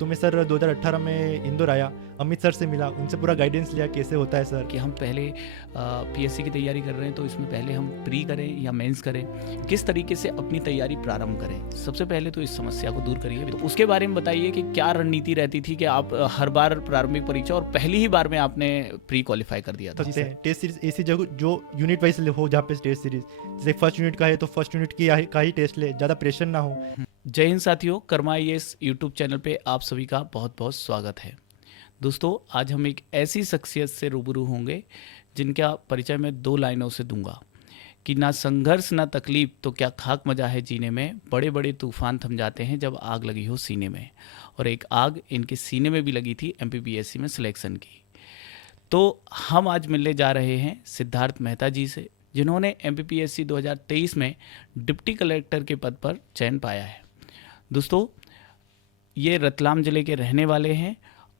तो मैं सर 2018 में इंदौर आया, अमित सर से मिला, उनसे पूरा गाइडेंस लिया कैसे होता है सर। कि हम पहले पीएससी की तैयारी कर रहे हैं तो इसमें पहले हम प्री करें या मेंस करें, किस तरीके से अपनी तैयारी प्रारंभ करें। सबसे पहले तो इस समस्या को दूर करिए, तो उसके बारे में बताइए कि क्या रणनीति रहती थी कि आप हर बार प्रारंभिक परीक्षा और पहली ही बार में आपने प्री क्वालिफाई कर दिया था। टेस्ट सीरीज ऐसी जगह जो यूनिट वाइज हो, जहाँ पे टेस्ट सीरीज जैसे फर्स्ट यूनिट का है तो फर्स्ट यूनिट का ही टेस्ट ले, ज़्यादा प्रेशर ना हो। जय हिंद साथियों, कर्मा आईएएस यूट्यूब चैनल पे आप सभी का बहुत बहुत स्वागत है। दोस्तों, आज हम एक ऐसी शख्सियत से रूबरू होंगे जिनका परिचय मैं 2 लाइनों से दूंगा कि ना संघर्ष ना तकलीफ तो क्या खाक मजा है जीने में, बड़े बड़े तूफान थम जाते हैं जब आग लगी हो सीने में। और एक आग इनके सीने में भी लगी थी एमपीपीएससी में सिलेक्शन की। तो हम आज मिलने जा रहे हैं सिद्धार्थ मेहता जी से, जिन्होंने एमपीपीएससी 2023 में डिप्टी कलेक्टर के पद पर चयन पाया है। दोस्तों, ये रतलाम ज़िले के रहने वाले हैं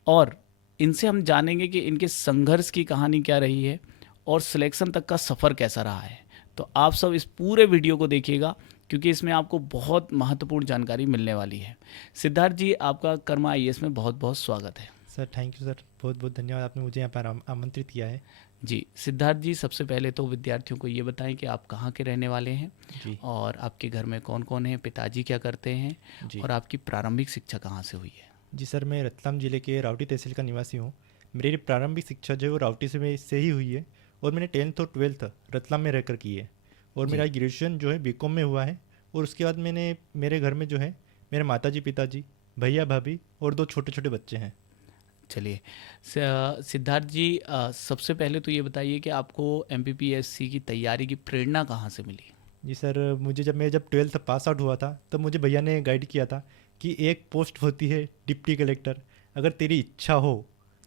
और इनसे हम जानेंगे कि इनके संघर्ष की कहानी क्या रही है और सिलेक्शन तक का सफ़र कैसा रहा है। तो आप सब इस पूरे वीडियो को देखिएगा क्योंकि इसमें आपको बहुत महत्वपूर्ण जानकारी मिलने वाली है। सिद्धार्थ जी, आपका कर्मा आईएएस में बहुत बहुत स्वागत है। सर थैंक यू सर, बहुत बहुत धन्यवाद, आपने मुझे यहाँ पर आमंत्रित किया है। जी सिद्धार्थ जी, सबसे पहले तो विद्यार्थियों को ये बताएं कि आप कहाँ के रहने वाले हैं जी और आपके घर में कौन कौन है, पिताजी क्या करते हैं जी और आपकी प्रारंभिक शिक्षा कहाँ से हुई है। जी सर, मैं रतलाम ज़िले के रावटी तहसील का निवासी हूँ। मेरी प्रारंभिक शिक्षा जो है वो रावटी से ही हुई है और मैंने 10th और 12th रतलाम में रहकर की है। और जी। मेरा ग्रेजुएशन जो है बीकॉम में हुआ है। और उसके बाद मैंने मेरे घर में जो है मेरे माताजी पिताजी, भैया भाभी और 2 छोटे छोटे बच्चे हैं। चलिए सिद्धार्थ जी, सबसे पहले तो ये बताइए कि आपको एमपीपीएससी की तैयारी की प्रेरणा कहाँ से मिली। जी सर, मुझे जब 12th पास आउट हुआ था तब मुझे भैया ने गाइड किया था कि एक पोस्ट होती है डिप्टी कलेक्टर, अगर तेरी इच्छा हो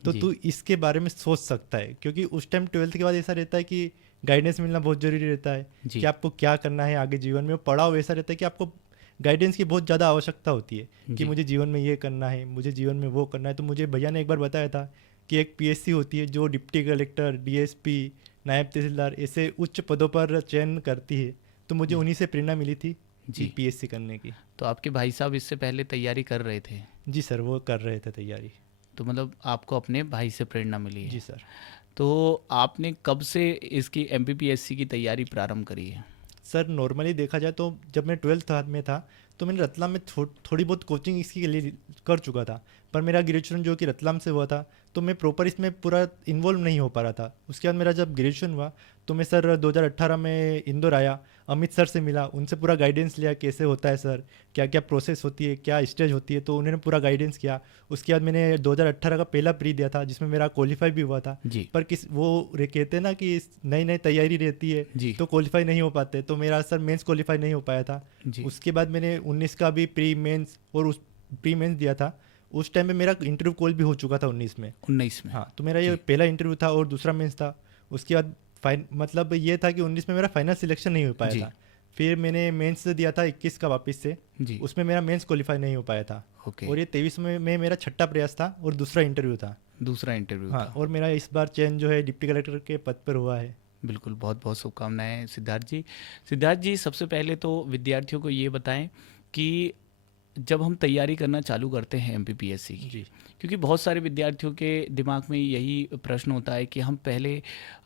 तो जी। तू इसके बारे में सोच सकता है। क्योंकि उस टाइम 12th के बाद ऐसा रहता है कि गाइडेंस मिलना बहुत ज़रूरी रहता है जी। कि आपको क्या करना है आगे जीवन में। पढ़ाओ ऐसा रहता है कि आपको गाइडेंस की बहुत ज़्यादा आवश्यकता होती है कि जी। मुझे जीवन में ये करना है, मुझे जीवन में वो करना है। तो मुझे भैया ने एक बार बताया था कि एक पीएससी होती है जो डिप्टी कलेक्टर, डीएसपी, नायब तहसीलदार ऐसे उच्च पदों पर चयन करती है। तो मुझे जी। उन्हीं से प्रेरणा मिली थी जी। पीएससी करने की। तो आपके भाई साहब इससे पहले तैयारी कर रहे थे, जी सर, वो कर रहे थे तैयारी। तो मतलब आपको अपने भाई से प्रेरणा मिली है। जी सर। तो आपने कब से इसकी एमपीपीएससी की तैयारी प्रारंभ करी है। सर नॉर्मली देखा जाए तो जब मैं 12th में था तो मैंने रतलाम में थोड़ी बहुत कोचिंग इसके लिए कर चुका था। पर मेरा ग्रेजुएशन जो कि रतलाम से हुआ था तो मैं प्रॉपर इसमें पूरा इन्वॉल्व नहीं हो पा रहा था। उसके बाद मेरा जब ग्रेजुएशन हुआ तो मैं सर 2018 में इंदौर आया, अमित सर से मिला, उनसे पूरा गाइडेंस लिया कैसे होता है सर, क्या क्या प्रोसेस होती है, क्या स्टेज होती है। तो उन्होंने पूरा गाइडेंस किया। उसके बाद मैंने 2018 का पहला प्री दिया था जिसमें मेरा क्वालिफाई भी हुआ था। जी। पर कहते हैं ना कि नई नई तैयारी रहती है जी। तो क्वालिफाई नहीं हो पाते। तो मेरा सर मेंस क्वालिफाई नहीं हो पाया था। जी। उसके बाद मैंने 19 का भी प्री मेंस और उस प्री मेंस दिया था। उस टाइम पे मेरा इंटरव्यू कॉल भी हो चुका था 19 में। 19 में। हाँ, तो मेरा ये जी। पहला इंटरव्यू था और दूसरा मेंस था। उसके बाद मतलब ये था कि 19 में मेरा फाइनल सिलेक्शन नहीं हो पाया जी। था। फिर मैंने मेंस दिया था 21 का वापस से, जी। उसमें मेरा मेंस क्वालिफाई नहीं हो पाया था। ओके। और ये 23 में मेरा छठा प्रयास था और दूसरा इंटरव्यू था। दूसरा इंटरव्यू हाँ, था। और मेरा इस बार चयन जो है डिप्टी कलेक्टर के पद पर हुआ है। बिल्कुल, बहुत बहुत शुभकामनाएं सिद्धार्थ जी। सिद्धार्थ जी, सबसे पहले तो विद्यार्थियों को ये बताएं कि जब हम तैयारी करना चालू करते हैं एमपीपीएससी की, जी क्योंकि बहुत सारे विद्यार्थियों के दिमाग में यही प्रश्न होता है कि हम पहले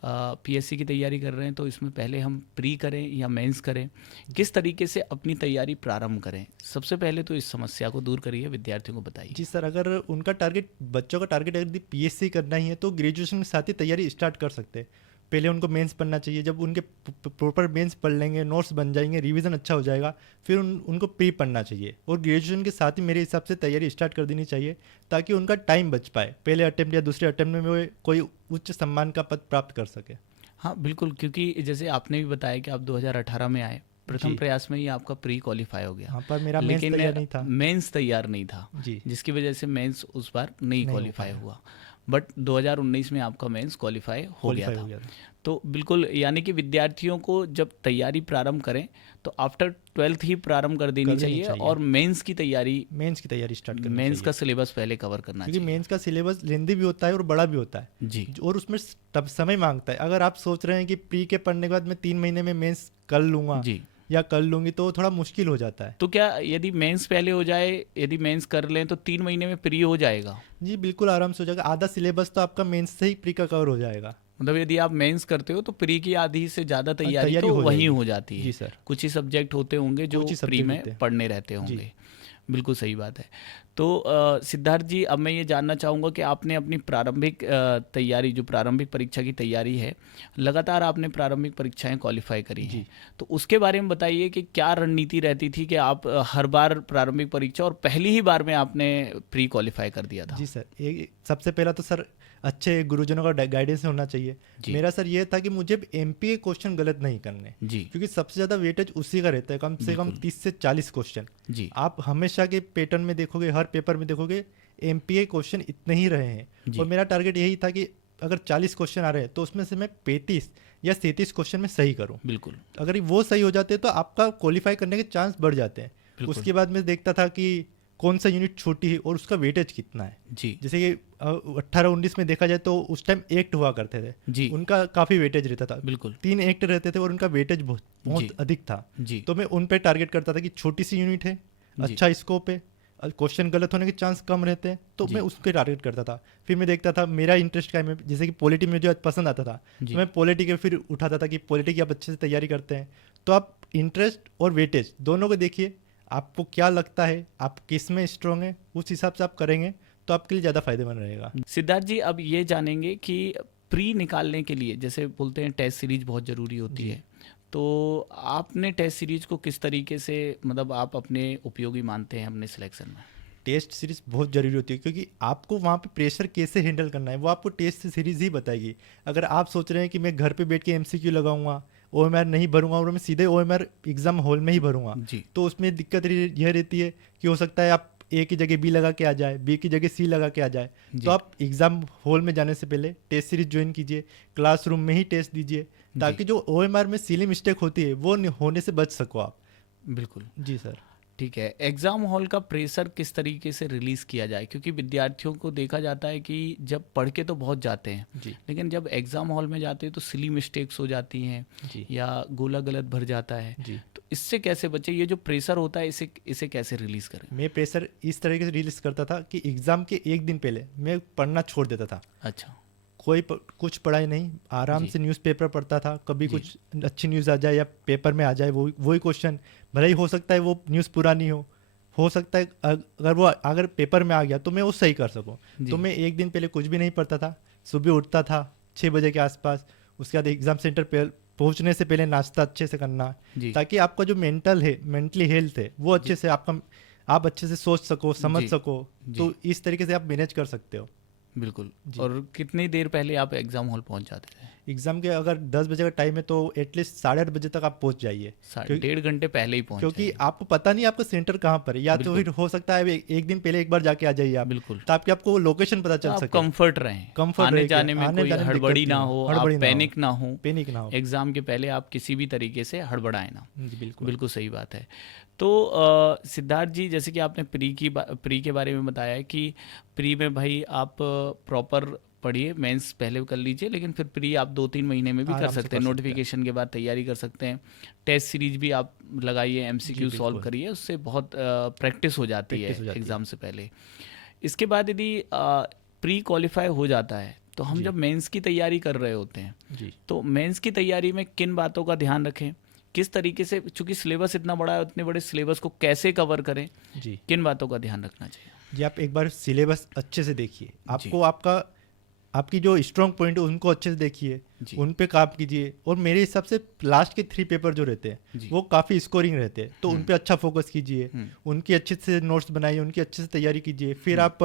पीएससी की तैयारी कर रहे हैं तो इसमें पहले हम प्री करें या मेंस करें, किस तरीके से अपनी तैयारी प्रारंभ करें। सबसे पहले तो इस समस्या को दूर करिए, विद्यार्थियों को बताइए। जी सर, अगर उनका टारगेट, बच्चों का टारगेट अगर पीएससी करना ही है तो ग्रेजुएशन के साथ ही तैयारी स्टार्ट कर सकते हैं। पहले उनको मेंस पढ़ना चाहिए। जब उनके प्रॉपर मेंस पढ़ लेंगे, नोट्स बन जाएंगे, रिवीजन अच्छा हो जाएगा, फिर उनको प्री पढ़ना चाहिए। और ग्रेजुएशन के साथ ही मेरे हिसाब से तैयारी स्टार्ट कर देनी चाहिए ताकि उनका टाइम बच पाए, पहले अटेम्प्ट या दूसरे अटेम्प्ट में वो कोई उच्च सम्मान का पद प्राप्त कर सके। हाँ बिल्कुल, क्योंकि जैसे आपने भी बताया कि आप 2018 में आए, प्रथम जी। प्रयास में ही आपका प्री क्वालिफाई हो गया। हाँ, पर मेरा मेंस लेकिन तैयार नहीं था। मेंस तैयार नहीं था, जी, जिसकी वजह से मेंस उस बार नहीं नहीं हो क्वालिफाई पाया। हुआ। बट 2019 में आपका मेंस क्वालिफाई हो गया क्वालिफाई था। हो गया था। तो बिल्कुल, यानी कि विद्यार्थियों को जब तैयारी प्रारंभ करें तो आफ्टर 12th ही प्रारंभ कर देनी चाहिए और मेंस की तैयारी, मेंस की तैयारी स्टार्ट करनी मेंस चाहिए का सिलेबस पहले कवर करना क्योंकि चाहिए। मेंस का सिलेबस लेंदी भी होता है और बड़ा भी होता है। जी। और उसमें तब समय मांगता है। अगर आप सोच रहे हैं कि प्री के पढ़ने के बाद मैं 3 महीने में मेंस कर लूँगा, जी। या कर लूँगी तो थोड़ा मुश्किल हो जाता है। तो क्या यदि मेंस पहले हो जाए, यदि मेंस कर लें तो 3 महीने में प्री हो जाएगा? जी बिल्कुल आराम से हो जाएगा, आधा सिलेबस तो आपका मेंस से ही प्री का कवर हो जाएगा। मतलब यदि आप मेंस करते हो तो प्री की आधी से ज़्यादा तैयारी तैयारी तो हो वहीं जाएगी। हो जाती है। जी सर। कुछ ही सब्जेक्ट होते होंगे जो कुछ ही प्री सब्जेक्ट में होते हैं। पढ़ने रहते जी। होंगे। बिल्कुल सही बात है। तो सिद्धार्थ जी, अब मैं ये जानना चाहूँगा कि आपने अपनी प्रारंभिक तैयारी, जो प्रारंभिक परीक्षा की तैयारी है, लगातार आपने प्रारंभिक परीक्षाएं क्वालिफाई करी हैं, तो उसके बारे में बताइए कि क्या रणनीति रहती थी कि आप हर बार प्रारंभिक परीक्षा और पहली ही बार में आपने प्री क्वालिफाई कर दिया था? जी सर, एक सबसे पहला तो सर अच्छे गुरुजनों का गाइडेंस होना चाहिए। जी। मेरा सर ये था कि मुझे एमपीए क्वेश्चन गलत नहीं करने, जी। क्योंकि सबसे ज़्यादा वेटेज उसी का रहता है, कम से कम बिल्कुल। 30 से 40 क्वेश्चन। जी। आप हमेशा के पैटर्न में देखोगे, हर पेपर में देखोगे एमपीए क्वेश्चन इतने ही रहे हैं। जी। और मेरा टारगेट यही था कि अगर 40 क्वेश्चन आ रहे हैं तो उसमें से मैं 35 या 37 क्वेश्चन में सही करूँ। बिल्कुल। अगर वो सही हो जाते तो आपका क्वालिफाई करने के चांस बढ़ जाते हैं। बिल्कुल। उसके बाद मैं देखता था कि कौन सा यूनिट छोटी है और उसका वेटेज कितना है। जी। जैसे कि 18-19 में देखा जाए तो उस टाइम एक्ट हुआ करते थे, जी। उनका काफ़ी वेटेज रहता था। बिल्कुल। 3 एक्ट रहते थे और उनका वेटेज जी। बहुत अधिक था। जी। तो मैं उन पे टारगेट करता था कि छोटी सी यूनिट है, जी। अच्छा स्कोप है, क्वेश्चन गलत होने के चांस कम रहते हैं, तो जी। मैं उसके टारगेट करता था। फिर मैं देखता था मेरा इंटरेस्ट क्या है, जैसे कि पॉलिटी में जो पसंद आता था जी। तो मैं पॉलिटी के फिर उठाता था कि पॉलिटी की आप अच्छे से तैयारी करते हैं। तो आप इंटरेस्ट और वेटेज दोनों को देखिए, आपको क्या लगता है, आप किस में स्ट्रांग है, उस हिसाब से आप करेंगे तो आपके लिए ज़्यादा फायदेमंद रहेगा। सिद्धार्थ जी, अब ये जानेंगे कि प्री निकालने के लिए, जैसे बोलते हैं टेस्ट सीरीज बहुत ज़रूरी होती जी। है, तो आपने टेस्ट सीरीज को किस तरीके से, मतलब आप अपने उपयोगी मानते हैं अपने सिलेक्शन में? टेस्ट सीरीज बहुत ज़रूरी होती है, क्योंकि आपको वहाँ पे प्रेशर कैसे हैंडल करना है वो आपको टेस्ट सीरीज ही बताएगी। अगर आप सोच रहे हैं कि मैं घर पे बैठ के एमसीक्यू लगाऊंगा, ओएमआर नहीं भरूंगा और मैं सीधे ओएमआर एग्जाम हॉल में ही भरूंगा, जी। तो उसमें दिक्कत यह रहती है कि हो सकता है आप ए की जगह बी लगा के आ जाए, बी की जगह सी लगा के आ जाए। जी। तो आप एग्जाम हॉल में जाने से पहले टेस्ट सीरीज ज्वाइन कीजिए, क्लासरूम में ही टेस्ट दीजिए, ताकि जो ओएमआर में सिली मिस्टेक होती है वो होने से बच सको आप। बिल्कुल। जी सर। ठीक है। एग्ज़ाम हॉल का प्रेशर किस तरीके से रिलीज़ किया जाए, क्योंकि विद्यार्थियों को देखा जाता है कि जब पढ़ के तो बहुत जाते हैं, जी। लेकिन जब एग्ज़ाम हॉल में जाते हैं तो सिली मिस्टेक्स हो जाती हैं जी। या गोला गलत भर जाता है। जी। तो इससे कैसे बचे, ये जो प्रेशर होता है इसे कैसे रिलीज़ करें? मैं प्रेशर इस तरीके से रिलीज करता था कि एग्जाम के एक दिन पहले मैं पढ़ना छोड़ देता था। अच्छा। कुछ पढ़ाई नहीं, आराम जी। से न्यूज़पेपर पढ़ता था। कभी जी। कुछ अच्छी न्यूज़ आ जाए या पेपर में आ जाए वही क्वेश्चन, भले ही हो सकता है वो न्यूज़ पुरानी हो सकता है अगर पेपर में आ गया तो मैं वो सही कर सकूं। जी। तो मैं एक दिन पहले कुछ भी नहीं पढ़ता था, सुबह उठता था 6 बजे के आसपास, उसके बाद एग्ज़ाम सेंटर पे पहुंचने से पहले नाश्ता अच्छे से करना, जी। ताकि आपका जो मेंटली हेल्थ है वो अच्छे से आप अच्छे से सोच सको, समझ जी। सको। जी। तो इस तरीके से आप मैनेज कर सकते हो। बिल्कुल। जी। और कितनी देर पहले आप एग्ज़ाम हॉल पहुंच जाते थे? एग्जाम के अगर 10 बजे का टाइम है तो एटलीस्ट 8:30 बजे तक आप पहुंच जाइए, 1.5 घंटे पहले ही पहुंच क्योंकि जाइए। आपको पता नहीं आपका सेंटर कहाँ पर है। या तो बिल्कुल। फिर हो सकता है एक दिन पहले एक बार जाके आ जाइए आप, बिल्कुल। ताकि आपको लोकेशन पता चल आप सके, कंफर्ट रहें, कंफर्ट आने रहे, जाने में कोई दिक्कत हड़बड़ी नहीं ना हो, आप हड़बड़ी ना हो, पैनिक ना हो, पैनिक ना हो। एग्ज़ाम के पहले आप किसी भी तरीके से हड़बड़ाएं ना। जी बिल्कुल। बिल्कुल सही बात है। तो सिद्धार्थ जी, जैसे कि आपने प्री के बारे में बताया है कि प्री में भाई आप प्रॉपर पढ़िए, मेंस पहले कर लीजिए, लेकिन फिर प्री आप 2-3 महीने में भी कर आराम से सकते हैं, कर सकते हैं। नोटिफिकेशन के बाद तैयारी कर सकते हैं। टेस्ट सीरीज भी आप लगाइए, एमसीक्यू जी, सॉल्व बिल्कुल। करिए, उससे बहुत प्रैक्टिस हो जाती है प्रैक्टिस हो जाती है। एग्ज़ाम से पहले। इसके बाद यदि प्री क्वालिफाई हो जाता है तो हम जी। जब मेंस की तैयारी कर रहे होते हैं, जी। तो मेंस की तैयारी में किन बातों का ध्यान रखें, किस तरीके से, चूंकि सिलेबस इतना बड़ा है, उतने बड़े सिलेबस को कैसे कवर करें, जी। किन बातों का ध्यान रखना चाहिए? जी, आप एक बार सिलेबस अच्छे से देखिए, आपको आपकी जो स्ट्रॉन्ग पॉइंट है उनको अच्छे से देखिए, जी। उन पे काम कीजिए। और मेरे हिसाब से लास्ट के 3 पेपर जो रहते जी। हैं वो काफ़ी स्कोरिंग रहते हैं, तो उन पे अच्छा फोकस कीजिए, उनकी अच्छे से नोट्स बनाइए, उनकी अच्छे से तैयारी कीजिए। फिर आप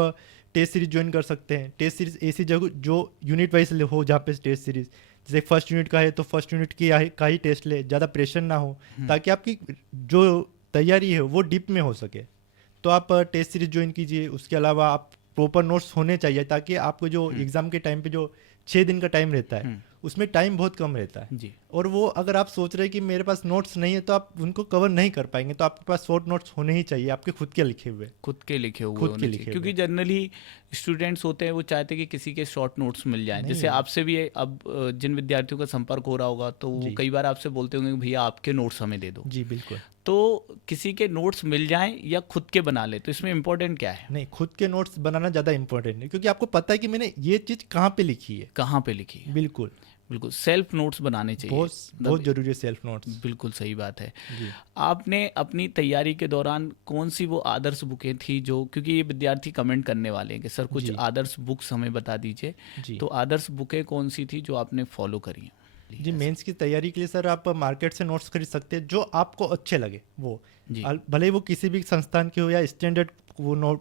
टेस्ट सीरीज ज्वाइन कर सकते हैं। टेस्ट सीरीज ऐसी जगह जो यूनिट वाइज हो, जहाँ पे टेस्ट सीरीज जैसे फर्स्ट यूनिट का है तो फर्स्ट यूनिट का ही टेस्ट ले, ज़्यादा प्रेशर ना हो, ताकि आपकी जो तैयारी है वो डीप में हो सके। तो आप टेस्ट सीरीज ज्वाइन कीजिए। उसके अलावा आप प्रॉपर नोट्स होने चाहिए, ताकि आपको जो एग्ज़ाम के टाइम पे जो 6 दिन का टाइम रहता है, उसमें टाइम बहुत कम रहता है। जी और वो अगर आप सोच रहे हैं कि मेरे पास नोट्स नहीं है तो आप उनको कवर नहीं कर पाएंगे, तो आपके पास शॉर्ट नोट्स होने ही चाहिए, आपके खुद के लिखे हुए। खुद के लिखे हुए खुद के होने लिखे चाहिए, क्योंकि हुए। जनरली स्टूडेंट्स होते हैं वो चाहते हैं कि किसी के शॉर्ट नोट्स मिल जाएं। नहीं जैसे है। आपसे भी अब जिन विद्यार्थियों का संपर्क हो रहा होगा तो वो जी। कई बार आपसे बोलते होंगे कि भैया आपके नोट्स हमें दे दो। जी बिल्कुल। तो किसी के नोट्स मिल जाएं या खुद के बना ले, तो इसमें इम्पोर्टेंट क्या है? नहीं, खुद के नोट्स बनाना ज़्यादा इंपॉर्टेंट है, क्योंकि आपको पता है कि मैंने ये चीज़ कहाँ पे लिखी है। कहाँ पे लिखी है? बिल्कुल। बिल्कुल सेल्फ नोट्स बनाने चाहिए। बहुत मतलब बहुत जरूरी है सेल्फ नोट्स। बिल्कुल सही बात है। जी। आपने अपनी तैयारी के दौरान कौन सी वो आदर्श बुकें थी जो, क्योंकि ये विद्यार्थी कमेंट करने वाले हैं कि सर कुछ जी। आदर्श बुक्स हमें बता दीजिए, जी। तो आदर्श बुकें कौन सी थी जो आपने फॉलो करी? जी, मेंस की तैयारी के लिए सर आप मार्केट से नोट्स खरीद सकते हैं जो आपको अच्छे लगे वो। जी भले ही वो किसी भी संस्थान के हो या स्टैंडर्ड वो नोट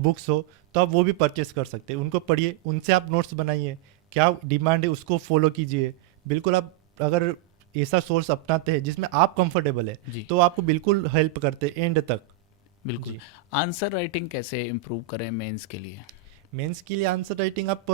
बुक्स हो, तो आप वो भी परचेस कर सकते हैं। उनको पढ़िए, उनसे आप नोट्स बनाइए, क्या डिमांड है उसको फॉलो कीजिए। बिल्कुल, आप अगर ऐसा सोर्स अपनाते हैं जिसमें आप कंफर्टेबल है जी तो आपको बिल्कुल हेल्प करते हैं एंड तक। बिल्कुल। जी। आंसर राइटिंग कैसे इम्प्रूव करें मेंस के लिए? मेंस के लिए आंसर राइटिंग आप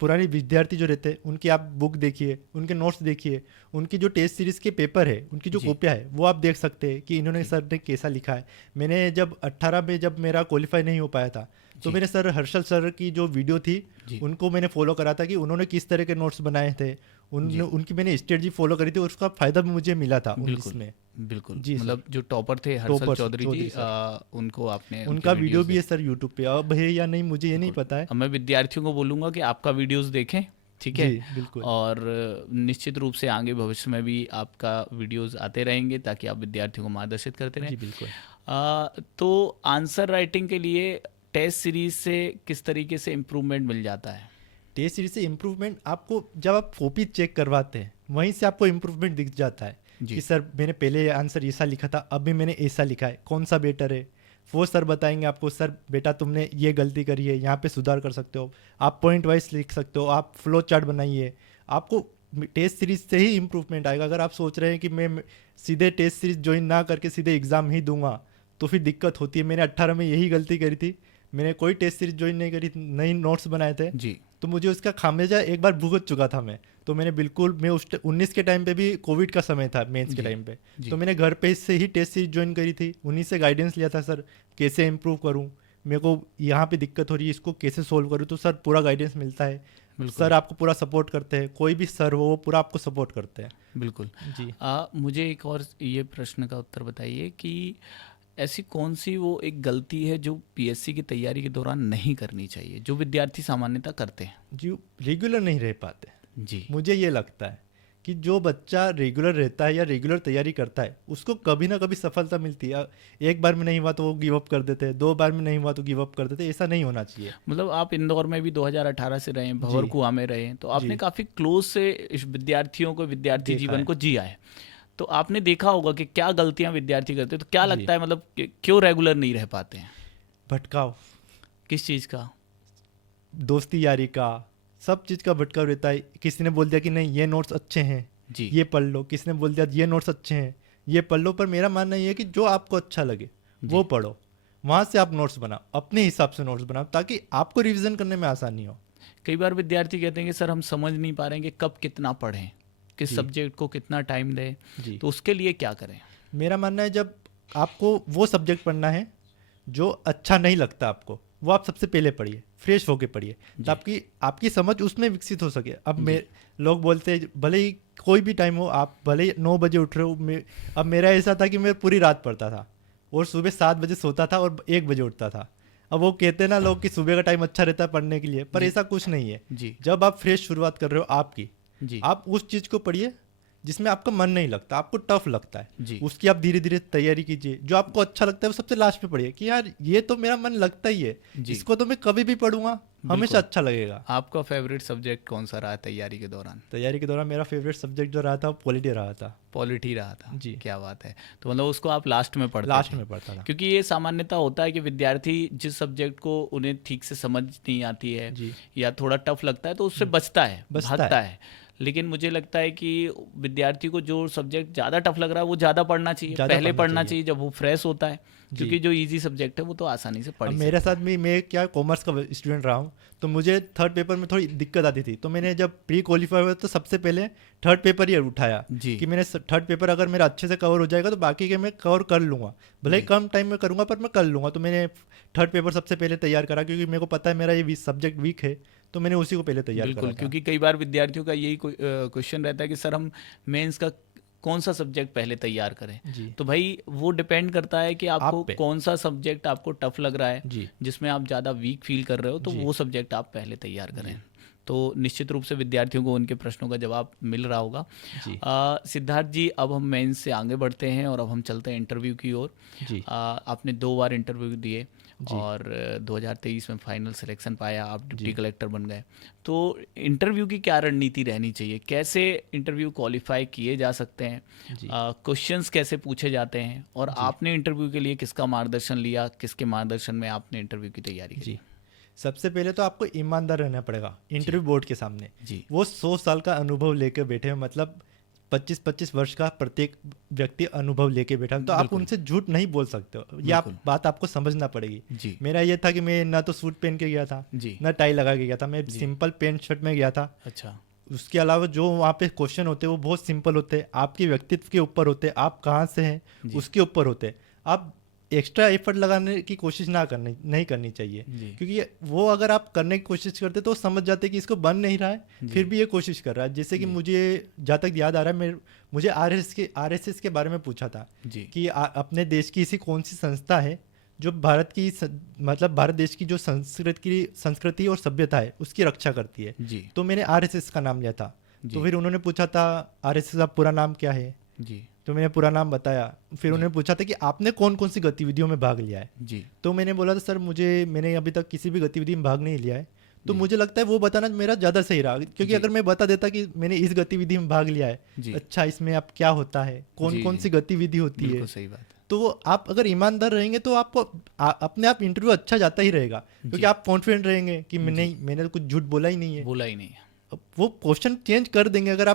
पुराने विद्यार्थी जो रहते हैं उनकी आप बुक देखिए, उनके नोट्स देखिए, उनकी जो टेस्ट सीरीज के पेपर है उनकी जो जी। कॉपियाँ है वो आप देख सकते हैं कि इन्होंने सर ने कैसा लिखा है। मैंने जब 18 में जब मेरा क्वालिफाई नहीं हो पाया था तो जी। मैंने सर हर्षल सर की जो वीडियो थी जी उनको मैंने फॉलो करा था कि उन्होंने किस तरह के नोट्स बनाए थे। जी। उनकी मैंने स्ट्रेटजी फॉलो करी थी और उसका फायदा भी मुझे मिला था 19 बिल्कुल में। बिल्कुल। जी सर। मतलब जो टॉपर थे हर्षल टॉपर चौधरी जी, सर, उनको आपने उनका उनके वीडियो वीडियोस भी है सर यूट्यूब पे। अब है या नहीं मुझे ये नहीं बिल्कुल। पता है। अब मैं विद्यार्थियों को बोलूँगा कि आपका वीडियोस देखें, ठीक है? जी बिल्कुल। और निश्चित रूप से आगे भविष्य में भी आपका वीडियोस आते रहेंगे ताकि आप विद्यार्थियों को मार्गदर्शित करते रहें। जी बिल्कुल। तो आंसर राइटिंग के लिए टेस्ट सीरीज से किस तरीके से इम्प्रूवमेंट मिल जाता है? टेस्ट सीरीज से इम्प्रूवमेंट आपको जब आप कॉपी चेक करवाते हैं वहीं से आपको इम्प्रूवमेंट दिख जाता है जी। कि सर मैंने पहले आंसर ऐसा लिखा था, अब भी मैंने ऐसा लिखा है, कौन सा बेटर है। वो सर बताएंगे आपको, सर बेटा तुमने ये गलती करी है, यहाँ पे सुधार कर सकते हो। आप पॉइंट वाइज लिख सकते हो, आप फ्लो चार्ट बनाइए। आपको टेस्ट सीरीज से ही इम्प्रूवमेंट आएगा। अगर आप सोच रहे हैं कि मैं सीधे टेस्ट सीरीज ज्वाइन ना करके सीधे एग्ज़ाम ही दूंगा तो फिर दिक्कत होती है। मैंने 18 में यही गलती करी थी, मैंने कोई टेस्ट सीरीज ज्वाइन नहीं करी, नई नोट्स बनाए थे, जी तो मुझे उसका खामियाजा एक बार भुगत चुका था मैं। तो मैंने बिल्कुल, मैं उस 19 के टाइम पे भी कोविड का समय था मेंस के जी। टाइम पे, जी तो मैंने घर पे से ही टेस्ट सीरीज ज्वाइन करी थी, उन्हीं से गाइडेंस लिया था, सर कैसे इम्प्रूव करूँ, मेरे को यहाँ पे दिक्कत हो रही है, इसको कैसे सोल्व करूँ। तो सर पूरा गाइडेंस मिलता है, बिल्कुल। सर आपको पूरा सपोर्ट करते हैं, कोई भी सर हो वो पूरा आपको सपोर्ट करते हैं। बिल्कुल। जी। मुझे एक और ये प्रश्न का उत्तर बताइए कि ऐसी कौन सी वो एक गलती है जो पीएससी की तैयारी के दौरान नहीं करनी चाहिए, जो विद्यार्थी सामान्यतः करते हैं? जी, रेगुलर नहीं रह पाते। जी मुझे ये लगता है कि जो बच्चा रेगुलर रहता है या रेगुलर तैयारी करता है उसको कभी ना कभी सफलता मिलती है। एक बार में नहीं हुआ तो वो गिव अप कर देते हैं, 2 बार में नहीं हुआ तो गिव अप कर देते हैं। ऐसा नहीं होना चाहिए। मतलब आप इंदौर में भी 2018 से रहे, भंवरकुआ में रहे, तो आपने जी। काफ़ी क्लोज से इस विद्यार्थियों को, विद्यार्थी देखा जीवन है। को जिया है, तो आपने देखा होगा कि क्या गलतियां विद्यार्थी करते हैं। तो क्या जी। लगता है, मतलब क्यों रेगुलर नहीं रह पाते हैं? भटकाव, किस चीज़ का? दोस्ती यारी का, सब चीज़ का भटकाव रहता है। किसी ने बोल दिया कि नहीं ये नोट्स अच्छे हैं, जी ये पढ़ लो, किसी ने बोल दिया ये नोट्स अच्छे हैं, ये पढ़ लो। पर मेरा मानना ये है कि जो आपको अच्छा लगे वो पढ़ो, वहाँ से आप नोट्स बनाओ, अपने हिसाब से नोट्स बनाओ, ताकि आपको रिवीजन करने में आसानी हो। कई बार विद्यार्थी कहते हैं कि सर हम समझ नहीं पा रहे हैं कि कब कितना पढ़ें, किस जी। सब्जेक्ट को कितना टाइम दें, जी। तो उसके लिए क्या करें? मेरा मानना है जब आपको वो सब्जेक्ट पढ़ना है जो अच्छा नहीं लगता आपको, वो आप सबसे पहले पढ़िए, फ्रेश होके पढ़िए, जी। ताकि आपकी समझ उसमें विकसित हो सके। अब लोग बोलते हैं भले ही कोई भी टाइम हो, आप भले ही 9 बजे उठ रहे हो, अब मेरा ऐसा था कि मैं पूरी रात पढ़ता था और सुबह 7 बजे सोता था और 1 बजे उठता था। अब वो कहते हैं ना लोग कि सुबह का टाइम अच्छा रहता है पढ़ने के लिए, पर ऐसा कुछ नहीं है। जी जब आप फ्रेश शुरुआत कर रहे हो आपकी, जी आप उस चीज़ को पढ़िए जिसमें आपका मन नहीं लगता, आपको टफ लगता है, जी उसकी आप धीरे धीरे तैयारी कीजिए। जो आपको अच्छा लगता है वो सबसे लास्ट में पढ़िए कि यार ये तो मेरा मन लगता ही है, जी। इसको तो मैं कभी भी पढ़ूंगा, हमेशा अच्छा लगेगा। आपका फेवरेट सब्जेक्ट कौन सा रहा तैयारी के दौरान? तैयारी के दौरान मेरा फेवरेट सब्जेक्ट जो रहा था वो पॉलिटी रहा था। पॉलिटी रहा था। जी। क्या बात है। तो मतलब उसको आप लास्ट में पढ़ते लास्ट थे? में पढ़ता था। क्योंकि ये सामान्यतः होता है कि विद्यार्थी जिस सब्जेक्ट को उन्हें ठीक से समझ नहीं आती है जी। या थोड़ा टफ लगता है तो उससे बचता है, बचता भागता है। लेकिन मुझे लगता है कि विद्यार्थी को जो सब्जेक्ट ज़्यादा टफ लग रहा है वो ज़्यादा पढ़ना चाहिए, ज़्यादा पहले पढ़ना पढ़ना चाहिए। चाहिए जब वो फ्रेश होता है, जी। क्योंकि जो इजी सब्जेक्ट है वो तो आसानी से पढ़ अब ही मेरे सकता साथ भी, मैं क्या कॉमर्स का स्टूडेंट रहा हूँ, तो मुझे थर्ड पेपर में थोड़ी दिक्कत आती थी, तो मैंने जब प्री क्वालिफाई हुआ तो सबसे पहले थर्ड पेपर ही उठाया है। जी कि मैंने थर्ड पेपर अगर मेरा अच्छे से कवर हो जाएगा तो बाकी के मैं कवर कर लूँगा, भले ही जी। कम टाइम में करूँगा पर मैं कर लूँगा। तो मैंने थर्ड पेपर सबसे पहले तैयार करा, क्योंकि मेरे को पता है मेरा ये सब्जेक्ट वीक है, तो मैंने उसी को पहले तैयार करा बिल्कुल, था। क्योंकि कई बार विद्यार्थियों का यही क्वेश्चन रहता है कि सर हम मेंस का कौन सा सब्जेक्ट पहले तैयार करें। जी। तो भाई वो डिपेंड करता है कि आपको आप पे। कौन सा सब्जेक्ट आपको टफ लग रहा है, जी। जिसमें आप ज़्यादा वीक फील कर रहे हो, तो जी। वो सब्जेक्ट आप पहले तैयार करें। तो निश्चित रूप से विद्यार्थियों को उनके प्रश्नों का जवाब मिल रहा होगा। जी। सिद्धार्थ जी, अब हम मेंस से आगे बढ़ते हैं और अब हम चलते हैं इंटरव्यू की ओर। जी। आपने 2 बार इंटरव्यू दिए जी। और 2023 में फाइनल सिलेक्शन पाया, आप डिप्टी जी। कलेक्टर बन गए। तो इंटरव्यू की क्या रणनीति रहनी चाहिए, कैसे इंटरव्यू क्वालिफाई किए जा सकते हैं, जी। क्वेश्चंस कैसे पूछे जाते हैं, और जी। आपने इंटरव्यू के लिए किसका मार्गदर्शन लिया, किसके मार्गदर्शन में आपने इंटरव्यू की तैयारी की? जी। सबसे पहले तो आपको ईमानदार रहना पड़ेगा इंटरव्यू बोर्ड के सामने। जी वो 100 साल का अनुभव लेकर बैठे हैं, मतलब 25-25 वर्ष का प्रत्येक व्यक्ति अनुभव लेके बैठा है, तो आप बिल्कुल। उनसे झूठ नहीं बोल सकते हो। ये बिल्कुल। बात आपको समझना पड़ेगी। जी मेरा ये था कि मैं ना तो सूट पहन के गया था, जी ना टाई लगा के गया था, मैं जी। सिंपल पैंट शर्ट में गया था। अच्छा उसके अलावा जो वहाँ पे क्वेश्चन होते हैं वो बहुत सिंपल होते हैं, आपके व्यक्तित्व के ऊपर होते हैं, आप कहाँ से हैं जी। उसके ऊपर होते हैं। आप एक्स्ट्रा एफर्ट लगाने की कोशिश नहीं करनी चाहिए, जी क्योंकि वो अगर आप करने की कोशिश करते तो समझ जाते कि इसको बन नहीं रहा है, जी। फिर भी ये कोशिश कर रहा है। जैसे कि जी। मुझे जहाँ तक याद आ रहा है, मुझे आरएसएस के बारे में पूछा था जी कि अपने देश की ऐसी कौन सी संस्था है जो भारत की मतलब भारत देश की जो संस्कृति और सभ्यता है उसकी रक्षा करती है। जी तो मैंने आरएसएस का नाम लिया था। जी। तो फिर उन्होंने पूछा था आरएसएस का पूरा नाम क्या है, जी तो मैंने पूरा नाम बताया। फिर जी। उन्होंने पूछा था कि आपने कौन कौन सी गतिविधियों में भाग लिया है, जी तो मैंने बोला था सर मैंने अभी तक किसी भी गतिविधि में भाग नहीं लिया है। तो जी। मुझे लगता है वो बताना मेरा ज़्यादा सही रहा, क्योंकि जी। अगर मैं बता देता कि मैंने इस गतिविधि में भाग लिया है, जी अच्छा इसमें अब क्या होता है, कौन जी, कौन जी। सी गतिविधि होती है, बिल्कुल सही बात है। तो आप अगर ईमानदार रहेंगे तो आपको अपने आप इंटरव्यू अच्छा जाता ही रहेगा, क्योंकि जी। आप कॉन्फिडेंट रहेंगे कि जी। मैंने तो कुछ झूठ बोला ही नहीं है। बोला ही नहीं है। अब वो क्वेश्चन चेंज कर देंगे। अगर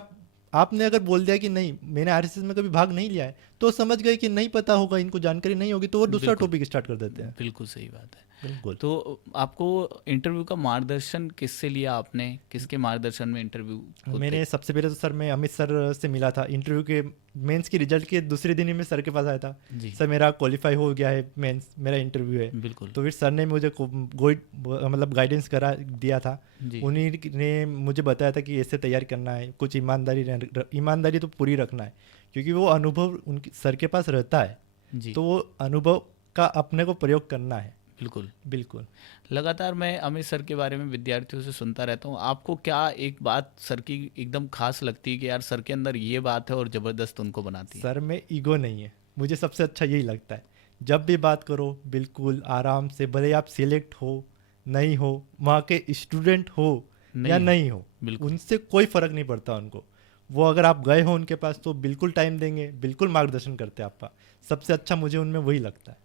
आपने अगर बोल दिया कि नहीं मैंने आरएसएस में कभी भाग नहीं लिया है, तो समझ गए कि नहीं पता होगा, इनको जानकारी नहीं होगी, तो वो दूसरा बिल्कुल। टॉपिक स्टार्ट कर देते हैं। बिल्कुल सही बात है। बिल्कुल। तो आपको इंटरव्यू का मार्गदर्शन किससे लिया आपने, किसके मार्गदर्शन में इंटरव्यू को मैंने सबसे पहले तो सर मैं अमित सर से मिला था। इंटरव्यू के मेंस की रिजल्ट के दूसरे दिन ही मैं सर के पास आया था, जी सर मेरा क्वालिफाई हो गया है, मेंस मेरा इंटरव्यू है। बिल्कुल। तो फिर सर ने मुझे मतलब गाइडेंस करा दिया था। जी उन्हीं ने मुझे बताया था कि ऐसे तैयार करना है, कुछ ईमानदारी तो पूरी रखना है, क्योंकि वो अनुभव उनके सर के पास रहता है, जी तो वो अनुभव का अपने को प्रयोग करना है। बिल्कुल। बिल्कुल। लगातार मैं अमित सर के बारे में विद्यार्थियों से सुनता रहता हूँ, आपको क्या एक बात सर की एकदम खास लगती है कि यार सर के अंदर ये बात है और ज़बरदस्त उनको बनाती है? सर में ईगो नहीं है, मुझे सबसे अच्छा यही लगता है। जब भी बात करो बिल्कुल आराम से, भले आप सिलेक्ट हो नहीं हो, वहाँ के स्टूडेंट हो या नहीं हो, बिल्कुल। उनसे कोई फ़र्क नहीं पड़ता उनको। वो अगर आप गए हो उनके पास तो बिल्कुल टाइम देंगे, बिल्कुल मार्गदर्शन करते हैं आपका। सबसे अच्छा मुझे उनमें वही लगता है।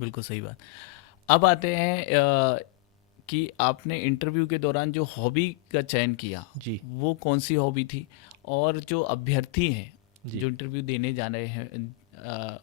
बिल्कुल सही बात। अब आते हैं कि आपने इंटरव्यू के दौरान जो हॉबी का चयन किया, जी। वो कौन सी हॉबी थी? और जो अभ्यर्थी हैं जी। जो इंटरव्यू देने जा रहे हैं,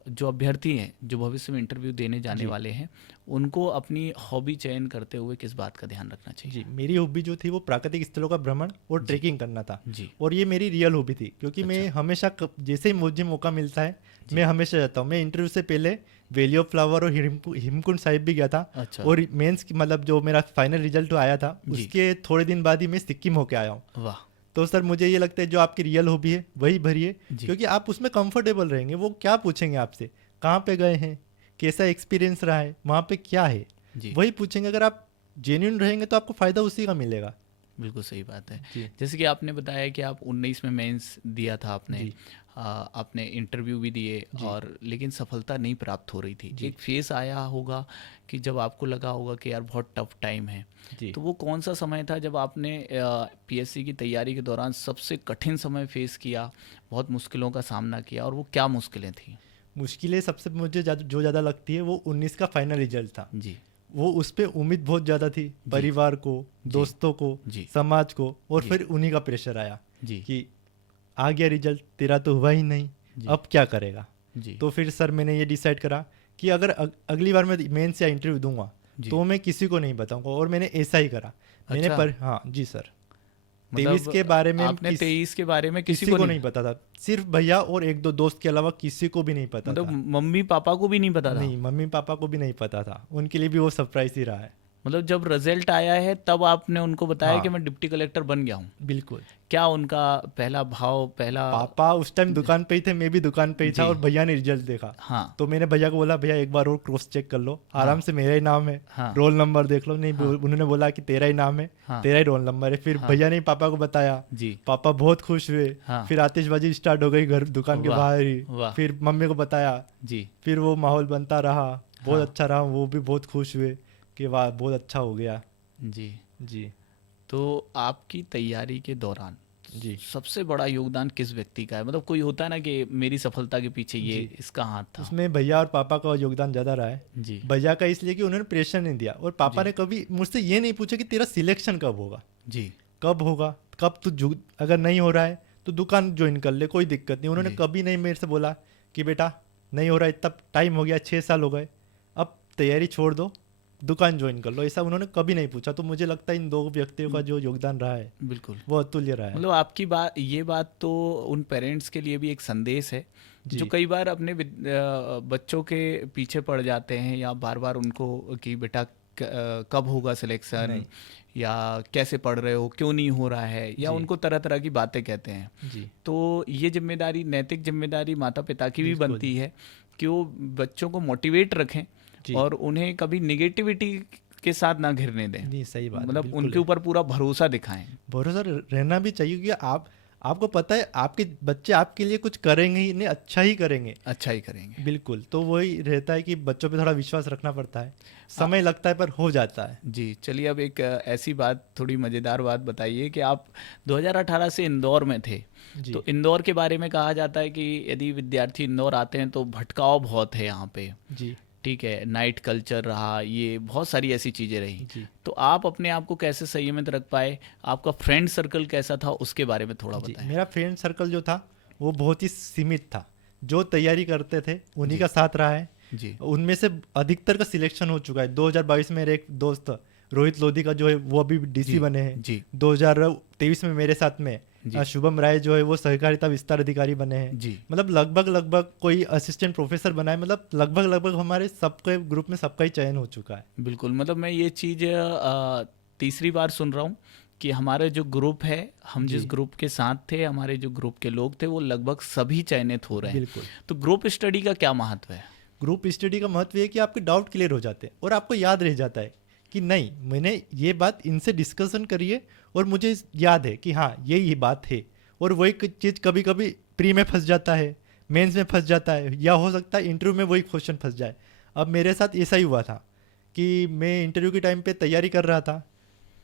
जो अभ्यर्थी हैं जो भविष्य में इंटरव्यू देने जाने जी। वाले हैं, उनको अपनी हॉबी चयन करते हुए किस बात का ध्यान रखना चाहिए? जी, मेरी हॉबी जो थी वो प्राकृतिक स्थलों का भ्रमण और जी। ट्रैकिंग करना था। जी और ये मेरी रियल हॉबी थी, क्योंकि मैं अच्छा। हमेशा जैसे ही मुझे मौका मिलता है जी। मैं हमेशा जाता हूँ। मैं इंटरव्यू से पहले वैली ऑफ फ्लावर और हिमकुंड साहिब भी गया था। अच्छा। और मेंस की मतलब जो मेरा फाइनल रिजल्ट आया था जी। उसके थोड़े दिन बाद ही मैं सिक्किम होके आया हूँ। वाह। तो सर मुझे ये लगता है जो आपकी रियल हॉबी है वही भरिए, जी। क्योंकि आप उसमें कंफर्टेबल रहेंगे। वो क्या पूछेंगे आपसे, कहाँ पे गए हैं, कैसा एक्सपीरियंस रहा है, वहाँ पे क्या है, जी वही पूछेंगे। अगर आप जेन्युइन रहेंगे तो आपको फ़ायदा उसी का मिलेगा। बिल्कुल सही बात है। जी। जैसे कि आपने बताया कि आप 19 में मेंस दिया था आपने, जी। आपने इंटरव्यू भी दिए जी। और लेकिन सफलता नहीं प्राप्त हो रही थी। जी। एक फेस आया होगा कि जब आपको लगा होगा कि यार बहुत टफ टाइम है, जी। तो वो कौन सा समय था जब आपने पीएससी की तैयारी के दौरान सबसे कठिन समय फेस किया, बहुत मुश्किलों का सामना किया, और वो क्या मुश्किलें थी? मुश्किलें सबसे मुझे जो ज़्यादा लगती है वो 19 का फाइनल रिजल्ट था। जी वो उस पर उम्मीद बहुत ज़्यादा थी, परिवार को, दोस्तों को, जी समाज को, और जी। फिर उन्हीं का प्रेशर आया। जी कि आ गया रिजल्ट, तेरा तो हुआ ही नहीं, जी अब क्या करेगा। जी तो फिर सर मैंने ये डिसाइड करा कि अगर अगली बार मैं मेंस या इंटरव्यू दूंगा जी। तो मैं किसी को नहीं बताऊंगा, और मैंने ऐसा ही करा। मैंने अच्छा, हाँ जी सर, 23 मतलब के बारे में आपने 23 के बारे में किसी किसी को को नहीं, नहीं पता था, सिर्फ भैया और एक दो दोस्त के अलावा किसी को भी नहीं पता मतलब था। मम्मी पापा को भी नहीं पता था? नहीं, मम्मी पापा को भी नहीं पता था, उनके लिए भी वो सरप्राइज ही रहा है। मतलब जब रिजल्ट आया है तब आपने उनको बताया कि हाँ मैं डिप्टी कलेक्टर बन गया हूँ? बिल्कुल। क्या उनका पहला भाव, पहला? पापा उस टाइम दुकान पे ही थे, मैं भी दुकान पे ही था, जी। और भैया ने रिजल्ट देखा। हाँ तो मैंने भैया को बोला, भैया एक बार और क्रॉस चेक कर लो, आराम से मेरा ही नाम है, हाँ रोल नंबर देख लो। नहीं, हाँ उन्होंने बोला कि तेरा ही नाम है, हाँ तेरा ही रोल नंबर है। फिर हाँ। भैया ने पापा को बताया, जी पापा बहुत खुश हुए। हाँ। फिर आतिशबाजी स्टार्ट हो गई घर दुकान के वाह, बाहर ही। वाह। फिर मम्मी को बताया, जी फिर वो माहौल बनता रहा, बहुत हाँ। अच्छा रहा, वो भी बहुत खुश हुए कि वाह बहुत अच्छा हो गया। जी। जी तो आपकी तैयारी के दौरान जी सबसे बड़ा योगदान किस व्यक्ति का है? मतलब कोई होता है ना कि मेरी सफलता के पीछे ये जी। इसका हाथ था। उसमें भैया और पापा का योगदान ज़्यादा रहा है। जी भैया का इसलिए कि उन्होंने प्रेशर नहीं दिया, और पापा जी ने कभी मुझसे ये नहीं पूछा कि तेरा सिलेक्शन कब होगा, जी कब होगा, कब अगर नहीं हो रहा है तो दुकान ज्वाइन कर ले, कोई दिक्कत नहीं। उन्होंने जी। कभी नहीं मेरे से बोला कि बेटा नहीं हो रहा है, इतना टाइम हो गया, 6 साल हो गए, अब तैयारी छोड़ दो, दुकान ज्वाइन कर लो, ऐसा उन्होंने कभी नहीं पूछा। तो मुझे लगता है इन दो व्यक्तियों का जो योगदान रहा है बिल्कुल। वो अतुल्य रहा है। मतलब आपकी बात, ये बात तो उन पेरेंट्स के लिए भी एक संदेश है जी जो कई बार अपने बच्चों के पीछे पड़ जाते हैं, या बार बार उनको कि बेटा कब होगा सिलेक्शन, नहीं। या कैसे पढ़ रहे हो, क्यों नहीं हो रहा है, या जी उनको तरह तरह की बातें कहते हैं। जी तो ये जिम्मेदारी, नैतिक जिम्मेदारी माता पिता की भी बिल्कुल। बनती है कि वो बच्चों को मोटिवेट रखें जी और उन्हें कभी निगेटिविटी के साथ ना घिरने दें। नहीं, सही बात है, मतलब बिल्कुल उनके है। ऊपर पूरा भरोसा दिखाएं। भरोसा रहना भी चाहिए, क्योंकि आपको पता है आपके बच्चे आपके लिए कुछ करेंगे ही नहीं, अच्छा ही करेंगे। अच्छा ही करेंगे। बिल्कुल, तो वही रहता है कि बच्चों पे थोड़ा विश्वास रखना पड़ता है, समय लगता है पर हो जाता है। जी चलिए, अब एक ऐसी बात, थोड़ी मज़ेदार बात बताइए कि आप 2018 से इंदौर में थे। जी तो इंदौर के बारे में कहा जाता है कि यदि विद्यार्थी इंदौर आते हैं तो भटकाव बहुत है यहाँ पे। जी ठीक है, नाइट कल्चर रहा, ये बहुत सारी ऐसी चीज़ें रही। जी तो आप अपने आप को कैसे संयमित रख पाए? आपका फ्रेंड सर्कल कैसा था, उसके बारे में थोड़ा जी बताएं। मेरा फ्रेंड सर्कल जो था वो बहुत ही सीमित था, जो तैयारी करते थे उन्हीं जी। का साथ रहा है। जी उनमें से अधिकतर का सिलेक्शन हो चुका है। 2022 में मेरे एक दोस्त रोहित लोधी का जो है वो अभी जी डीसी बने हैं। जी 2023 में मेरे साथ में जी शुभम राय जो है वो सहकारिता विस्तार अधिकारी बने हैं। जी मतलब लगभग कोई असिस्टेंट प्रोफेसर बना है, मतलब लगभग हमारे सबके ग्रुप में सबका ही चयन हो चुका है। बिल्कुल। मतलब मैं ये चीज़ तीसरी बार सुन रहा हूँ कि हमारे जो ग्रुप है, हम जिस जी। ग्रुप के साथ थे, हमारे जो ग्रुप के लोग थे, वो लगभग सभी चयनित हो रहे हैं। बिल्कुल। तो ग्रुप स्टडी का क्या महत्व है? ग्रुप स्टडी का महत्व ये है कि आपके डाउट क्लियर हो जाते हैं और आपको याद रह जाता है कि नहीं, मैंने ये बात इनसे डिस्कशन करी है और मुझे याद है कि हाँ ये बात है। और वही चीज़ कभी कभी प्री में फंस जाता है, मेंस में फंस जाता है, या हो सकता है इंटरव्यू में वही क्वेश्चन फंस जाए। अब मेरे साथ ऐसा ही हुआ था कि मैं इंटरव्यू के टाइम पे तैयारी कर रहा था,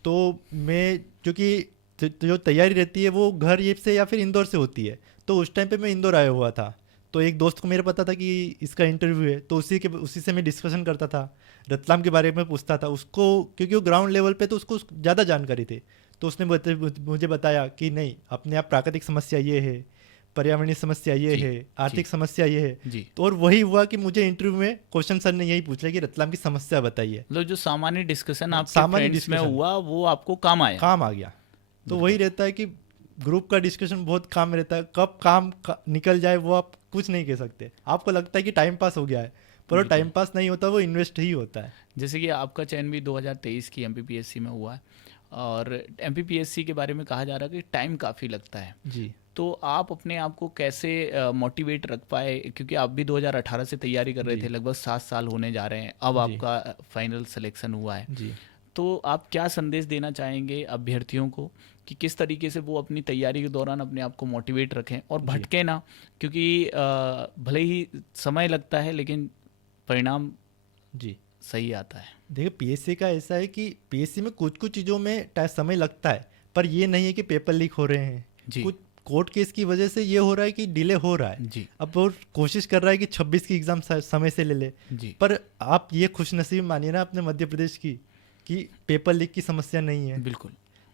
तो मैं क्योंकि जो तैयारी रहती है वो घर ये से या फिर इंदौर से होती है, तो उस टाइम पे मैं इंदौर आया हुआ था। तो एक दोस्त को मेरे पता था कि इसका इंटरव्यू है, तो उसी से मैं डिस्कशन करता था, रतलाम के बारे में पूछता था उसको, क्योंकि वो ग्राउंड लेवल पे तो उसको ज़्यादा जानकारी थी। तो उसने मुझे बताया कि नहीं, अपने आप प्राकृतिक समस्या ये है, पर्यावरणीय समस्या ये जी, है, आर्थिक समस्या ये है। जी। तो और वही हुआ कि मुझे इंटरव्यू में क्वेश्चन सर ने यही पूछ लिया कि रतलाम की समस्या बताइए। मतलब जो सामान्य डिस्कशन आपके सामान्य फ्रेंड्स में discussion। हुआ वो आपको काम आया। काम आ गया। तो वही रहता है कि ग्रुप का डिस्कशन बहुत काम रहता है, कब निकल जाए वो आप कुछ नहीं कह सकते। आपको लगता है कि टाइम पास हो गया है, पर वो टाइम पास नहीं होता, वो इन्वेस्ट ही होता है। जैसे कि आपका चयन भी 2023 की एमपीपीएससी में हुआ है, और एमपीपीएससी के बारे में कहा जा रहा है कि टाइम काफ़ी लगता है। जी तो आप अपने आप को कैसे मोटिवेट रख पाए? क्योंकि आप भी 2018 से तैयारी कर रहे जी। थे, लगभग 7 साल होने जा रहे हैं, अब जी। आपका फाइनल सिलेक्शन हुआ है। जी तो आप क्या संदेश देना चाहेंगे अभ्यर्थियों को कि किस तरीके से वो अपनी तैयारी के दौरान अपने आप को मोटिवेट रखें और भटके ना? क्योंकि भले ही समय लगता है लेकिन परिणाम जी सही आता है। देखिए, पीएससी का ऐसा है कि पीएससी में कुछ चीज़ों में समय लगता है, पर ये नहीं है कि पेपर लीक हो रहे हैं। जी कुछ कोर्ट केस की वजह से ये हो रहा है कि डिले हो रहा है। जी अब वो कोशिश कर रहा है कि 26 की एग्ज़ाम समय से ले ले, जी पर आप ये खुशनसीब मानिए ना अपने मध्य प्रदेश की कि पेपर लीक की समस्या नहीं है। बिल्कुल।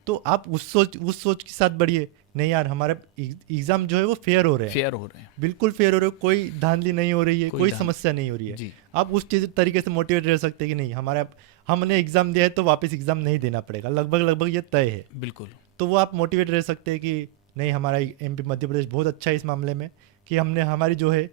तो आप उस सोच के साथ बढ़िए, नहीं यार हमारा एग्जाम जो है वो फेयर हो रहे हैं, फेयर हो रहे हैं। बिल्कुल फेयर हो रहे हो, कोई धांधली नहीं हो रही है, कोई धान- समस्या नहीं हो रही है। जी आप उस चीज तरीके से मोटिवेट रह सकते हैं कि नहीं हमारा हमने एग्जाम दिया है तो वापस एग्जाम नहीं देना पड़ेगा, लगभग लगभग ये तय है। बिल्कुल। तो वो आप मोटिवेट रह सकते हैं कि नहीं हमारा एमपी मध्य प्रदेश बहुत अच्छा है इस मामले में, कि हमने हमारी जो है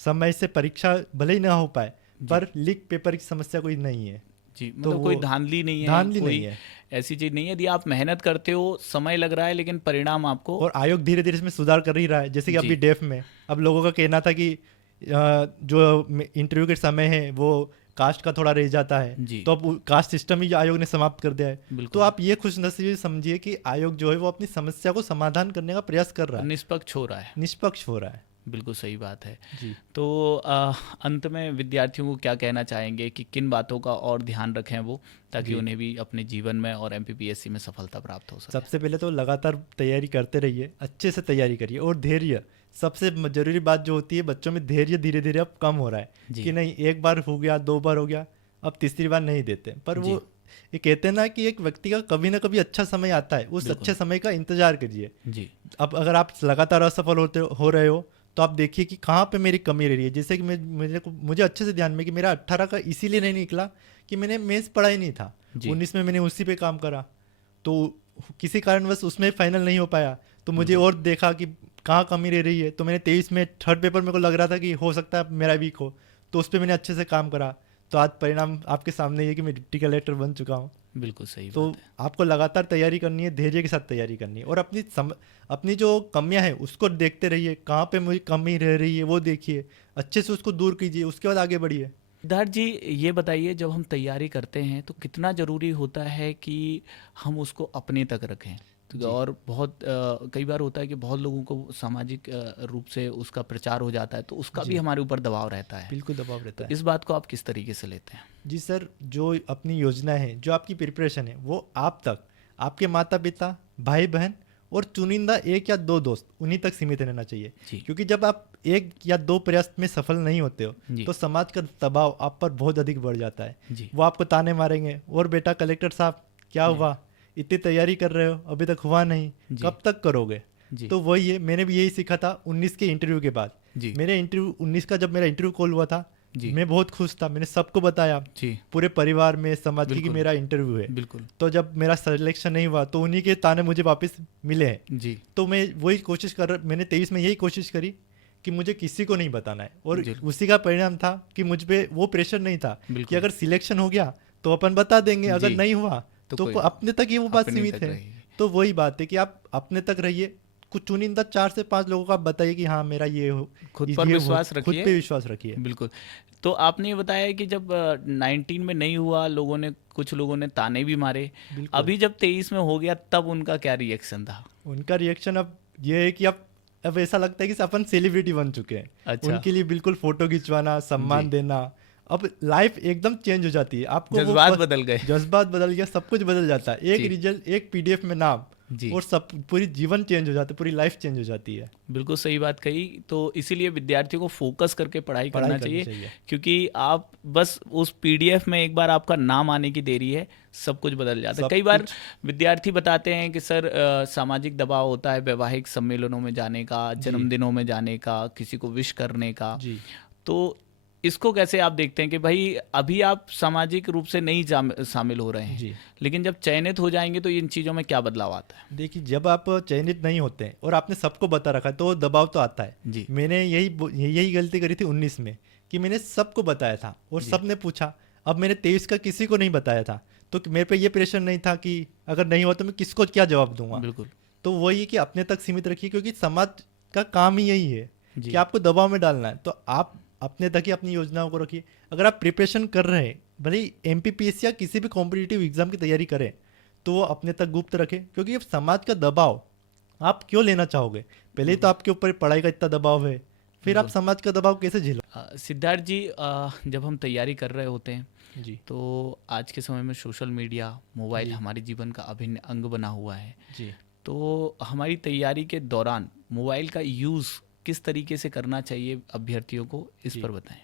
समय से परीक्षा भले ही ना हो पाए पर लीक पेपर की समस्या कोई नहीं है। जी तो मतलब कोई वो धांधली नहीं है, धांधली कोई नहीं है। ऐसी चीज नहीं है। यदि आप मेहनत करते हो, समय लग रहा है, लेकिन परिणाम आपको। और आयोग धीरे धीरे इसमें सुधार कर ही रहा है, जैसे कि जी अभी डेफ में अब लोगों का कहना था कि जो इंटरव्यू के समय है वो कास्ट का थोड़ा रह जाता है, जी तो अब कास्ट सिस्टम ही आयोग ने समाप्त कर दिया है। तो बिल्कुल। आप ये खुशनसीबी समझिए कि आयोग जो है वो अपनी समस्या को समाधान करने का प्रयास कर रहा है, निष्पक्ष हो रहा है। निष्पक्ष हो रहा है। बिल्कुल सही बात है। जी तो अंत में विद्यार्थियों को क्या कहना चाहेंगे कि किन बातों का और ध्यान रखें वो, ताकि जी। उन्हें भी अपने जीवन में और एमपीपीएससी में सफलता प्राप्त हो सके? सबसे पहले तो लगातार तैयारी करते रहिए, अच्छे से तैयारी करिए, और धैर्य सबसे जरूरी बात जो होती है, बच्चों में धैर्य धीरे धीरे अब कम हो रहा है जी कि नहीं एक बार हो गया, दो बार हो गया, अब तीसरी बार नहीं देते। पर जी। वो ये कहते हैं ना कि एक व्यक्ति का कभी ना कभी अच्छा समय आता है, उस बिल्कुल। अच्छे समय का इंतजार करिए। जी अब अगर आप लगातार असफल हो रहे हो तो आप देखिए कि कहाँ पे मेरी कमी रह रही है। जैसे कि मुझे अच्छे से ध्यान में कि मेरा 18 का इसीलिए नहीं निकला कि मैंने मेंस पढ़ा ही नहीं था, जी 19 में मैंने उसी पे काम करा, तो किसी कारणवश उसमें फाइनल नहीं हो पाया, तो मुझे और देखा कि कहाँ कमी रह रही है। तो मैंने 23 में थर्ड पेपर मेरे को लग रहा था कि हो सकता है मेरा वीक हो, तो उस पर मैंने अच्छे से काम करा, तो आज परिणाम आपके सामने ही है कि मैं डिप्टी कलेक्टर बन चुका हूँ। बिल्कुल सही तो बात है। आपको लगातार तैयारी करनी है, धैर्य के साथ तैयारी करनी है, और अपनी जो कमियां हैं उसको देखते रहिए, कहाँ पे मुझे कमी रह रही है वो देखिए, अच्छे से उसको दूर कीजिए, उसके बाद आगे बढ़िए। सिद्धार्थ जी, ये बताइए, जब हम तैयारी करते हैं तो कितना ज़रूरी होता है कि हम उसको अपने तक रखें? जी। और बहुत कई बार होता है कि बहुत लोगों को सामाजिक रूप से उसका प्रचार हो जाता है, तो उसका भी जी। हमारे ऊपर दबाव रहता है। बिल्कुल दबाव रहता तो है। इस बात को आप किस तरीके से लेते हैं? जी सर, जो अपनी योजना है, जो आपकी प्रिपरेशन है, वो आप तक, आपके माता पिता, भाई बहन और चुनिंदा एक या दो दोस्त, उन्हीं तक सीमित रहना चाहिए। जी क्योंकि जब आप एक या दो प्रयास में सफल नहीं होते हो जी तो समाज का दबाव आप पर बहुत अधिक बढ़ जाता है। जी वो आपको ताने मारेंगे, और बेटा कलेक्टर साहब क्या जी। हुआ, इतनी तैयारी कर रहे हो अभी तक हुआ नहीं, जी। कब तक करोगे। जी तो वही है, मैंने भी यही सीखा था 19 के इंटरव्यू के बाद। जी मेरे इंटरव्यू 19 का जब मेरा इंटरव्यू कॉल हुआ था, जी मैं बहुत खुश था, मैंने सबको बताया, जी पूरे परिवार में, समाज की, कि बिल्कुल। मेरा इंटरव्यू है। बिल्कुल। तो जब मेरा सिलेक्शन नहीं हुआ तो उन्हीं के ताने मुझे वापस मिले हैं। जी तो मैं वही कोशिश मैंने 23 में यही कोशिश करी कि मुझे किसी को नहीं बताना है, और जी। उसी का परिणाम था कि मुझ पे वो प्रेशर नहीं था कि बिल्कुल। अगर सिलेक्शन हो गया तो अपन बता देंगे, अगर जी। नहीं हुआ तो तो कोई अपने तक ही वो बात अपने सीमित तक है। रहेगी। तो वही बात है कि आप अपने तक रहिए, कुछ चुनिंदा 4 से 5 लोगों का आप बताइए कि हाँ मेरा ये हो, खुद पर ये विश्वास खुद रखिए। पे विश्वास रखिए। बिल्कुल। तो आपने ये बताया कि जब 19 में नहीं हुआ, कुछ लोगों ने ताने भी मारे। बिल्कुल। अभी जब 23 में हो गया, तब उनका क्या रिएक्शन था? उनका रिएक्शन अब ये है कि अब ऐसा लगता है कि अपन सेलिब्रिटी बन चुके हैं। अच्छा। उनके लिए बिल्कुल फोटो खिंचवाना, सम्मान जी। देना, अब लाइफ एकदम चेंज हो जाती है। आपको वो जज्बात बदल गए। जज्बात बदल गया, सब कुछ बदल जाता है। एक जी। रिजल्ट, एक पीडीएफ में नाम, जी और सब पूरी जीवन चेंज हो जाता है, पूरी लाइफ चेंज हो जाती है। बिल्कुल सही बात कही। तो इसीलिए विद्यार्थियों को फोकस करके पढ़ाई करना पढ़ाई करनी चाहिए, चाहिए। क्योंकि आप बस उस पीडीएफ में एक बार आपका नाम आने की देरी है, सब कुछ बदल जाता है। सब कई बार कुछ। विद्यार्थी बताते हैं कि सर सामाजिक दबाव होता है, वैवाहिक सम्मेलनों में जाने का, जन्मदिनों में जाने का, किसी को विश करने का। जी तो इसको कैसे आप देखते हैं कि भाई अभी आप सामाजिक रूप से नहीं शामिल हो रहे हैं, जी। लेकिन जब चयनित हो जाएंगे तो इन चीज़ों में क्या बदलाव आता है? देखिए, जब आप चयनित नहीं होते हैं और आपने सबको बता रखा है तो दबाव तो आता है। जी मैंने यही गलती करी थी 19 में, कि मैंने सबको बताया था और जी। सबने पूछा। अब मैंने 23 का किसी को नहीं बताया था, तो मेरे पे ये प्रेशर नहीं था कि अगर नहीं हुआ तो मैं किसको क्या जवाब दूंगा। बिल्कुल। तो वही है कि अपने तक सीमित रखिए, क्योंकि समाज का काम ही यही है जी कि आपको दबाव में डालना है। तो आप अपने तक ही अपनी योजनाओं को रखिए। अगर आप प्रिपरेशन कर रहे हैं, भले ही एमपीपीएससी या किसी भी कॉम्पिटिटिव एग्जाम की तैयारी करें, तो वो अपने तक गुप्त रखें, क्योंकि ये समाज का दबाव आप क्यों लेना चाहोगे? पहले ही तो आपके ऊपर पढ़ाई का इतना दबाव है, फिर आप समाज का दबाव कैसे झेलो? सिद्धार्थ जी, जब हम तैयारी कर रहे होते हैं जी तो आज के समय में सोशल मीडिया, मोबाइल जी। हमारे जीवन का अभिन्न अंग बना हुआ है। जी तो हमारी तैयारी के दौरान मोबाइल का यूज़ किस तरीके से करना चाहिए अभ्यर्थियों को, इस जी। पर बताएं।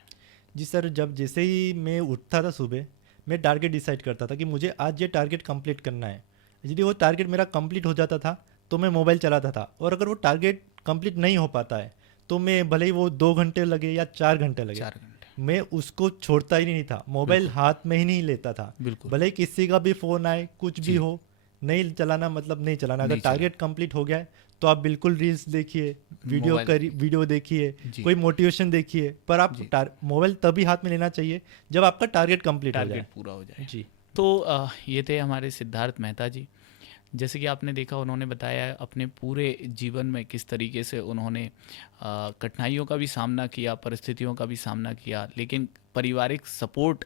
जी सर, जैसे ही मैं उठता था सुबह, मैं टारगेट डिसाइड करता था कि मुझे आज ये टारगेट कंप्लीट करना है। यदि वो टारगेट मेरा कंप्लीट हो जाता था तो मैं मोबाइल चलाता था, और अगर वो टारगेट कंप्लीट नहीं हो पाता है तो मैं भले ही वो 2 घंटे लगे या 4 घंटे लगे, 4 घंटे। मैं उसको छोड़ता ही नहीं था, मोबाइल बिल्कुल हाथ में ही नहीं लेता था। बिल्कुल। भले ही किसी का भी फ़ोन आए, कुछ भी जी। हो, नहीं चलाना मतलब नहीं चलाना। अगर नहीं चला। टारगेट कंप्लीट हो गया है तो आप बिल्कुल रील्स देखिए, मोबाइल। वीडियो देखिए, जी। कोई मोटिवेशन देखिए, पर आप जी। मोबाइल तभी हाथ में लेना चाहिए जब आपका टारगेट कंप्लीट हो टारगेट जाए। पूरा हो जाए। जी। तो ये थे हमारे सिद्धार्थ मेहता जी। जैसे कि आपने देखा, उन्होंने बताया अपने पूरे जीवन में किस तरीके से उन्होंने कठिनाइयों का भी सामना किया, परिस्थितियों का भी सामना किया, लेकिन पारिवारिक सपोर्ट,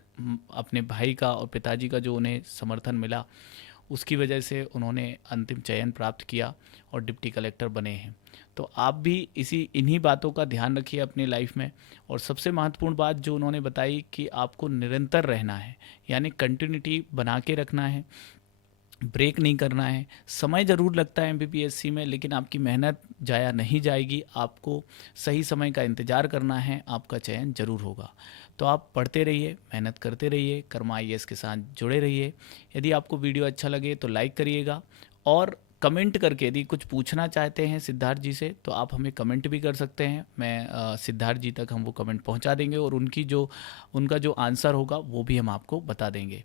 अपने भाई का और पिताजी का जो उन्हें समर्थन मिला, उसकी वजह से उन्होंने अंतिम चयन प्राप्त किया और डिप्टी कलेक्टर बने हैं। तो आप भी इन्हीं बातों का ध्यान रखिए अपनी लाइफ में। और सबसे महत्वपूर्ण बात जो उन्होंने बताई कि आपको निरंतर रहना है, यानी कंटिन्यूटी बना के रखना है, ब्रेक नहीं करना है। समय ज़रूर लगता है एमपीपीएससी में, लेकिन आपकी मेहनत जाया नहीं जाएगी। आपको सही समय का इंतज़ार करना है, आपका चयन ज़रूर होगा। तो आप पढ़ते रहिए, मेहनत करते रहिए, कर्मा आईएएस के साथ जुड़े रहिए। यदि आपको वीडियो अच्छा लगे तो लाइक करिएगा, और कमेंट करके यदि कुछ पूछना चाहते हैं सिद्धार्थ जी से तो आप हमें कमेंट भी कर सकते हैं। मैं सिद्धार्थ जी तक हम वो कमेंट पहुंचा देंगे, और उनका जो आंसर होगा वो भी हम आपको बता देंगे।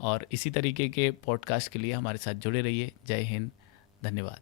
और इसी तरीके के पॉडकास्ट के लिए हमारे साथ जुड़े रहिए। जय हिंद, धन्यवाद।